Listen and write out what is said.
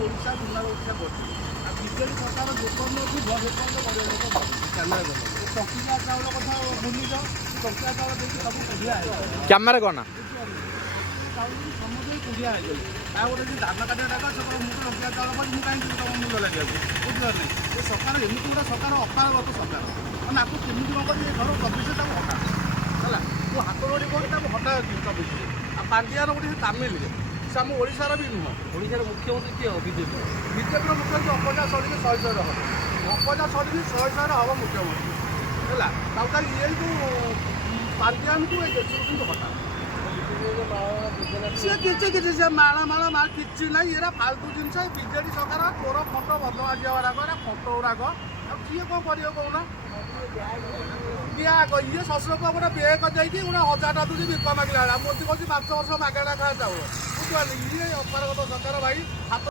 ओडिशा दुनिया ओडिशा करते विजेडी सरकार जेपर्यंत थी जेपर्यंत गरीब लोक कैमेरा गल टंकिया चाउल कथा भूलिज टंकिया चाउल देखिए सब कुड़िया कैमेरा कौन चाउल समझे कुड़िया है गोटे जो धान काटिया डाक मुझे टंकिया चाउल पर मुझे कहीं तुम मूल्य लगे बुझे नहीं ये सरकार एमती गोटे सरकार अपारगत सरकार मैंने आपको केमी कौन कर घर चबिश हटा है तू हाथ जोड़ी कौन हटा चबिश आ पांडियान गोटे तामिल से आम ओडार भी नुह ओडिशार मुख्यमंत्री किए बीजेपी बीजेपी मुख्यमंत्री अपजा सड़क 100 हम अपजा सड़क 100 हम मुख्यमंत्री है ये जो पांडियान को देश हटा सी किसी से माला माला किसी ना ये फालतू जिनस बीजेडी सरकार तोर फटो बदला गुराक फटो गुराक किए कौन कर कहना ब्याग ये शशुर गोटे बेग जाइए गोटे 1000 दूसरी बिक मागिला मोदी कह 5 वर्ष मागणा खा चाउल बुझे ये अपारगत सरकार भाई हाथ